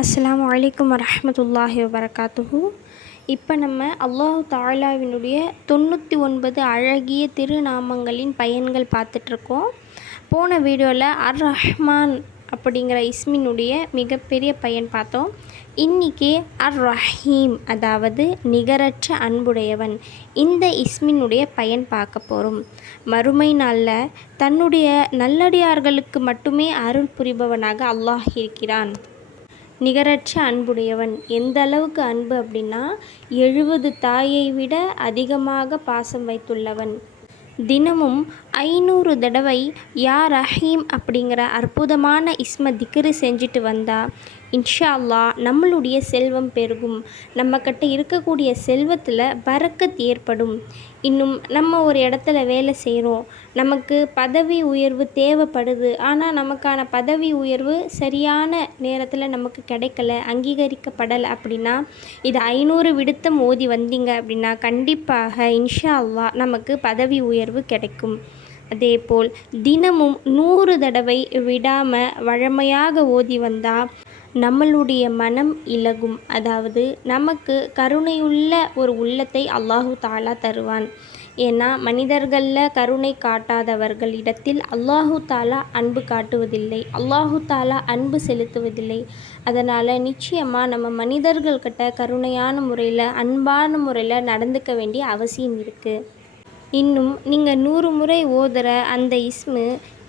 அஸ்லாம் வலைக்கம் வரமத்துல்லாஹி வரகாத்துஹூ இப்போ நம்ம அல்லாஹ் தாலாவினுடைய தொண்ணூற்றி ஒன்பது அழகிய திருநாமங்களின் பயன்கள் பார்த்துட்ருக்கோம். போன வீடியோவில் அர் ரஹ்மான் அப்படிங்கிற இஸ்மினுடைய மிகப்பெரிய பயன் பார்த்தோம். இன்றைக்கி அர் ரஹீம் அதாவது நிகரற்ற அன்புடையவன் இந்த இஸ்மினுடைய பயன் பார்க்க போகிறோம் மறுமை நாளில் தன்னுடைய நல்லடியார்களுக்கு மட்டுமே அருள் புரிபவனாக அல்லாஹ் இருக்கிறான். நிகரற்ற அன்புடையவன். எந்த அளவுக்கு அன்பு அப்படின்னா எழுபது தாயை விட அதிகமாக பாசம் வைத்துள்ளவன். தினமும் ஐநூறு தடவை யா ரஹீம் அப்படிங்கிற அற்புதமான இஸ்ம திக்ரு செஞ்சுட்டு வந்தா இன்ஷா அல்லாஹ் நம்மளுடைய செல்வம் பெருகும். நம்மக்கிட்ட இருக்கக்கூடிய செல்வத்தில் பறக்கத் ஏற்படும். இன்னும் நம்ம ஒரு இடத்துல வேலை செய்கிறோம் நமக்கு பதவி உயர்வு தேவைப்படுது. ஆனால் நமக்கான பதவி உயர்வு சரியான நேரத்தில் நமக்கு கிடைக்கல அங்கீகரிக்கப்படலை அப்படின்னா இது ஐநூறு விடுத்தம் ஓதி வந்தீங்க அப்படின்னா கண்டிப்பாக இன்ஷா அல்லாஹ் நமக்கு பதவி உயர்வு கிடைக்கும். அதேபோல் தினமும் நூறு தடவை விடாமல் வழமையாக ஓதி வந்தால் நம்மளுடைய மனம் இலகும். அதாவது நமக்கு கருணையுள்ள ஒரு உள்ளத்தை அல்லாஹு தாலா தருவான். ஏன்னா மனிதர்களில் கருணை காட்டாதவர்களிடத்தில் அல்லாஹு தாலா அன்பு காட்டுவதில்லை. அல்லாஹு தாலா அன்பு செலுத்துவதில்லை. அதனால் நிச்சயமாக நம்ம மனிதர்கள்கிட்ட கருணையான முறையில் அன்பான முறையில் நடந்துக்க வேண்டிய அவசியம் இருக்குது இன்னும் நீங்கள் நூறு முறை ஓதுகிற அந்த இஸ்மு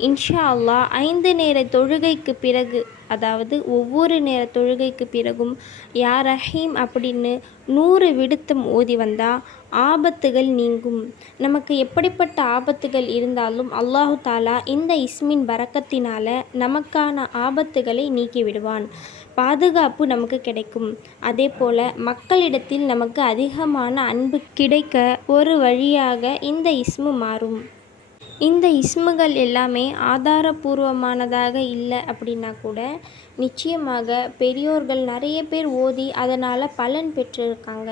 இன்ஷா அல்லாஹ் ஐந்து நேர தொழுகைக்கு பிறகு அதாவது ஒவ்வொரு நேர தொழுகைக்கு பிறகும் யா ரஹீம் அப்படின்னு நூறு விடுத்தம் ஓதி வந்தால் ஆபத்துகள் நீங்கும். நமக்கு எப்படிப்பட்ட ஆபத்துகள் இருந்தாலும் அல்லாஹு தாலா இந்த இஸ்மின் பறக்கத்தினால் நமக்கான ஆபத்துகளை நீக்கிவிடுவான் பாதுகாப்பு நமக்கு கிடைக்கும். அதே போல் மக்களிடத்தில் நமக்கு அதிகமான அன்பு கிடைக்க ஒரு வழியாக இந்த இஸ்மு மாறும். இந்த இஸ்முகள் எல்லாமே ஆதாரபூர்வமானதாக இல்லை அப்படின்னா கூட நிச்சயமாக பெரியோர்கள் நிறைய பேர் ஓதி அதனால் பலன் பெற்றிருக்காங்க.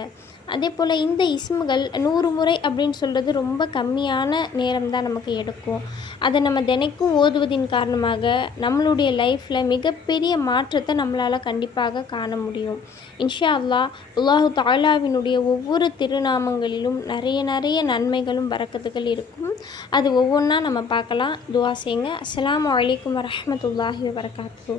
அதே போல் இந்த இஸ்முகள் நூறு முறை அப்படின்னு சொல்கிறது ரொம்ப கம்மியான நேரம் தான் நமக்கு எடுக்கும். அதை நம்ம தினைக்கும் ஓதுவதின் காரணமாக நம்மளுடைய லைஃப்பில் மிகப்பெரிய மாற்றத்தை நம்மளால் கண்டிப்பாக காண முடியும். இன்ஷா அல்லாஹ் அல்லாஹு தாலாவினுடைய ஒவ்வொரு திருநாமங்களிலும் நிறைய நிறைய நன்மைகளும் பறக்கத்துகள் இருக்கும். அது ஒவ்வொன்றா நம்ம பார்க்கலாம். துவா செய்யுங்க அஸ்லாம் வலைக்கம் வரமத்துல்லாஹி வரகாத்து